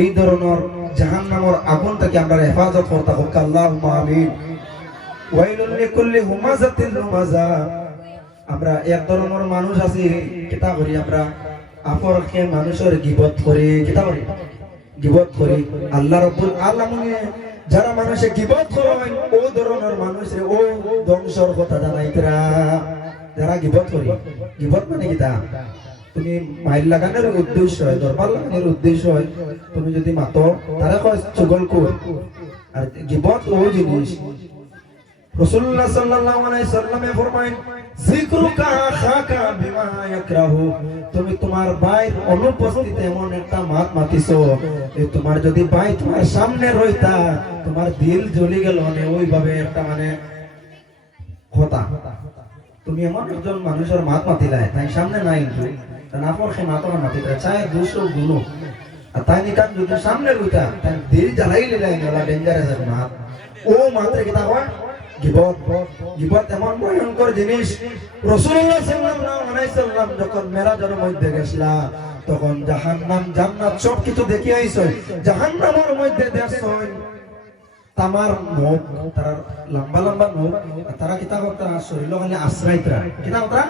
এই ধরনের জাহান্নামের আগুন থেকে আমরা হেফাজত করতে হোক আল্লাহুম্মা আমিন। ওয়াইলুল লিকুল্লি হুমাযাতিল লুমাযা। আমরা এক ধরনের মানুষ আছি কিতা করি আমরা আপরকে মানুষের গীবত করি কিতা করি গীবত করি। আল্লাহ রাব্বুল আলামিন যারা মানুষে গীবত করে ও ধরনের মানুষে ও ধ্বংসর কথা জানাইতরা। যারা গীবত করি, গীবত মানে কিতা তুমি মাইল লাগানোর উদ্দেশ্য হয়, দরবার লাগানোর উদ্দেশ্য হয়, তুমি যদি মাতো তারা কয় চুগলখোর। আর গীবত ও জিনিস রাসূলুল্লাহ সাল্লাল্লাহু আলাইহি সাল্লামে ফরমায়েন যিকরুকা আখাকা বিমা ইয়াকরাহু। তুমি তোমার ভাইয়ের অনুপস্থিতিতে এমন একটা মাত মাতিছো, তোমার যদি ভাই তোমার সামনে রইতা তোমার দিল জ্বলে গেল মানে ওইভাবে একটা মানে কথা। তুমি এমন একজন মানুষের মাত মাতিলাই তাই সামনে নাই কিন্তু না পড়ে মাথা মাতিতা চায় 200 গুণ। আর তাই নিকান যদি সামনে রইতা তাই দিল জ্বালাই লিলাই গেলা ডেঞ্জারাস এক মাত। ও মাত্রে কিতা হয় গীবত। গীবত এমন ভয়ঙ্কর জিনিস। রাসূলুল্লাহ সাল্লাল্লাহু আলাইহি সাল্লাম যখন মেরাজের মধ্যে গেছলা তখন জাহান্নাম জান্নাত সব কিছু দেখি আইছো। জাহান্নামের মধ্যে দেখছো তামার মুখ, তার লম্বা লম্বা মুখ, তারা কিতা করতা শরীর খালি আশ্রয়তরা কিতা করতা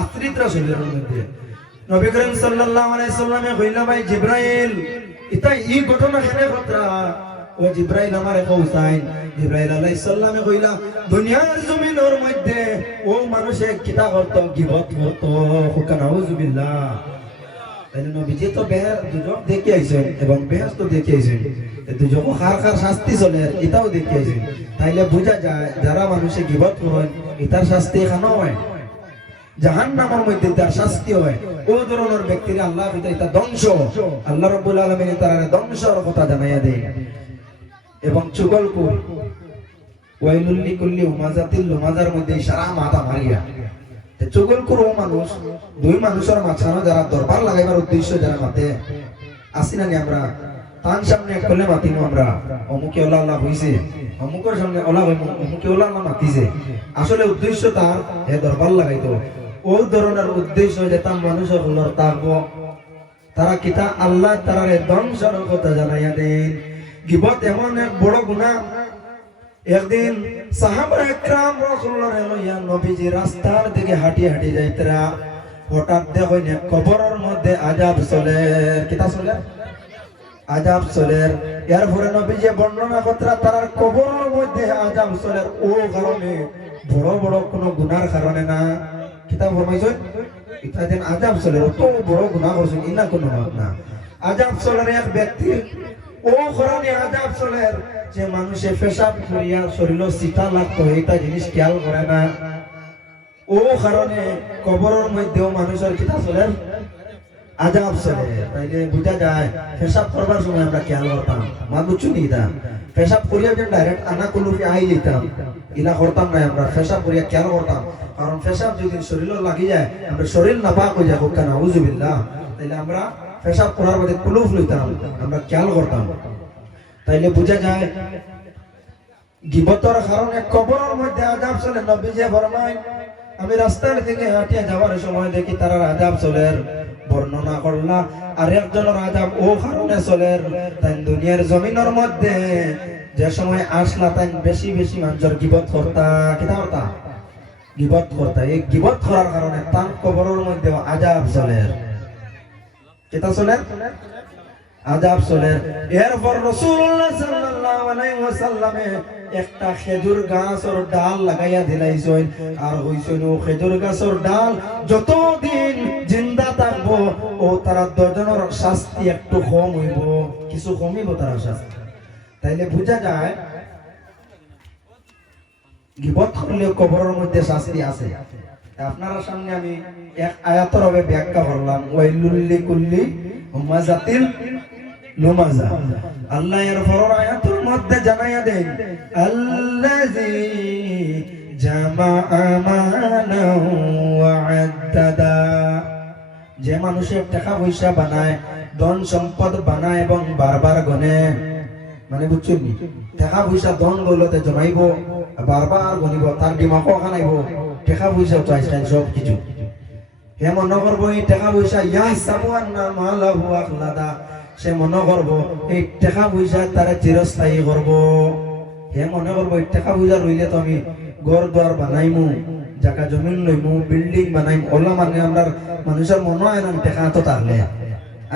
আশ্রিতরা শরীরের মধ্যে। নবী করিম সাল্লাল্লাহু আলাইহি সাল্লামে কইলা ভাই জিবরাইল এটা ই ঘটনা কেনে ঘটরা। ও জিবরাইল আমারে কওসাইন। জিবরাইল আলাইহিস সালামে কইলা দুনিয়ার জমিনের মধ্যে ও মানুষে কিতা করত গীবত করত নাউযুবিল্লাহ। তাই নবীজি তো দুজক দেখে আইছেন এবং বেহেশত দেখে আইছেন, দুজক খার খার শাস্তি চলে এটাও দেখে আইছেন। তাইলে বোঝা যায় যারা মানুষে গীবত করেন এটার শাস্তি এখানে হয়, জাহান্নামের মধ্যে তার শাস্তি হয়। ও ধরনের ব্যক্তিরা আল্লাহ এটা ধ্বংস, আল্লাহ রাব্বুল আলামিন তার ধ্বংসের কথা জানাইয়া দেয়। এবং চুগলখোর ওয়াইলুল লিকুল্লি হুমাযাতিল লুমাযার মধ্যে সারা মাথা মারিয়া চুগলখোর ও মানুষ দুই মানুষের মাঝখানে যারা দরবার লাগাইবার উদ্দেশ্য যারা মাতে আসি না আমরা তার সামনে করলে মাতিম আমরা অমুকে ওলা ওলা হইছে, অমুকের সামনে ওলা অমুকে ওলা ওলা মাতিছে, আসলে উদ্দেশ্য তার হে দরবার লাগাইতো। ও ধরনের উদ্দেশ্য যে তার মানুষের হলোর থাকবো তারা কিতা আল্লাহ তারারে ধ্বংসের কথা জানাইয়া দেন। গীবত এমন এক বড় গুনাহ। একদিন সাহাবায়ে একরাম রাসূলুল্লাহর লইয়া নবীজি রাস্তার দিকে হাঁটি হাঁটি যাইতরা, হঠাৎ দেখেন কবরের মধ্যে আযাব চলে। কিতা চলে? আযাব চলে। এরপরে নবীজি বর্ণনা করতরা তার কবরের মধ্যে আযাব চলে ও কারণে বড় বড় কোন গুনার কারণে না। কিতা ফরমাইছেন এটা দেন আযাব চলে তো বড় গুনাহ করছেন ইনা কোনো না। আযাব চলে এক ব্যক্তি ও কারণে আযাব চলে যে মানুষে পেশাব করিয়া শরীর সিটা লাগতো এটা জিনিস খেয়াল করে না। ও কারণে কবরের মধ্যেও মানুষের কিতা চলে আযাব চলে। তাইলে বুঝা যায় পেশাব করবার সময় আমরা খেয়াল করতাম মা বুঝছো নি দা পেশাব করিয়া যে ডাইরেক্ট আনা কুলুফি আই লিতাম ইলা করতাম না, আমরা পেশাব করিয়া খেয়াল করতাম। কারণ পেশাব যদি শরীরে লাগি যায় আমরা শরীর নাপাক হয়ে যায় হোক নাউযুবিল্লাহ। তাইলে আমরা পেশাব করার মধ্যে কুলুফ লইতাম, আমরা খেয়াল করতাম। তাইলে বুঝা যায় গীবতের কারণে কবরের মধ্যে আযাব চলে। নবীজি ফরমায় আমি রাস্তার দিকে হাঁটিয়া যাওয়ার সময় দেখি তারা আযাব চলে বর্ণনা করলা। আর একজনের আযাব ও কারণে চলে তাই দুনিয়ার জমিনের মধ্যে যে সময় আসলা তাই বেশি বেশি মানুষের গীবত করতা কিতা করতা গীবত করতা। এই গীবত করার কারণে তার কবরের মধ্যে আযাব চলে। কিতা চলে? আযাব চলে। এরপর রাসূলুল্লাহ সাল্লাল্লাহু আলাইহি ওয়াসাল্লামে একটা খেজুর গাছের ডাল লাগাইয়া দিলাইছেন আর হইছেন ও খেজুর গাছের ডাল যতদিন জিন্দা থাকবো ও তারা দুজনের শাস্তি একটু কম হইব, কিছু কমিব তার শাস্তি। তাইলে বুঝা যায় গীবত করলে কবরের মধ্যে শাস্তি আছে। আপনার সামনে আমি এক আয়াতের ভাবে ব্যাখ্যা করলাম ওয়াইলুল লিকুল্লি হুমাযাতিল লুমাযা। আল্লাহ এর পরের আয়াতের মধ্যে জানাইয়া দেন আল্লাযী জামাআ মালান ওয়া আদ্দাদা। যে মানুষের টাকা পয়সা বানায় ধন সম্পদ বানায় এবং বারবার গনে, মানে বুঝছেন নি টাকা পয়সা ধন দৌলতে জমাইব বারবার গনিব তার দিমাগও খানাইব টাকা পয়সা চাইছেন সব কিছু। হে মনে করবো এই টাকা পয়সা ইয়া হিসাবু আন্না মালাহু আখলাদা সে মনে করবো এই টাকা পয়সা তারা চিরস্থায়ী করবো। হে মনে করবো এই টাকা পয়সা রইলে তো আমি ঘর দুয়ার বানাইমু, জায়গা জমিন লইমু, বিল্ডিং বানাইম। ওলা মানে আমরা মানুষের মনে হয় না টাকা তো তাহলে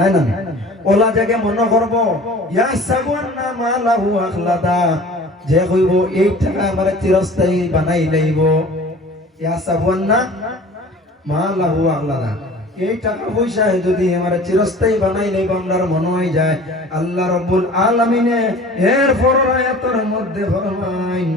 আয় না। ওলা জায়গায় মনে করবো ইয়া সাগুয়ান্না মালাহু আখলাদা, যে কইব এই টাকা আমার চিরস্থায়ী বানাই লইব। ইয়া সাগুয়ান্না মালাহু আখলাদা, এই টাকা পয়সা যদি আমার চিরস্থায়ী বানাই লইব আমরার মনে হয়ে যায়। আল্লাহ রাব্বুল আলামিনে এর পরের আয়াতের মধ্যে ফরমায়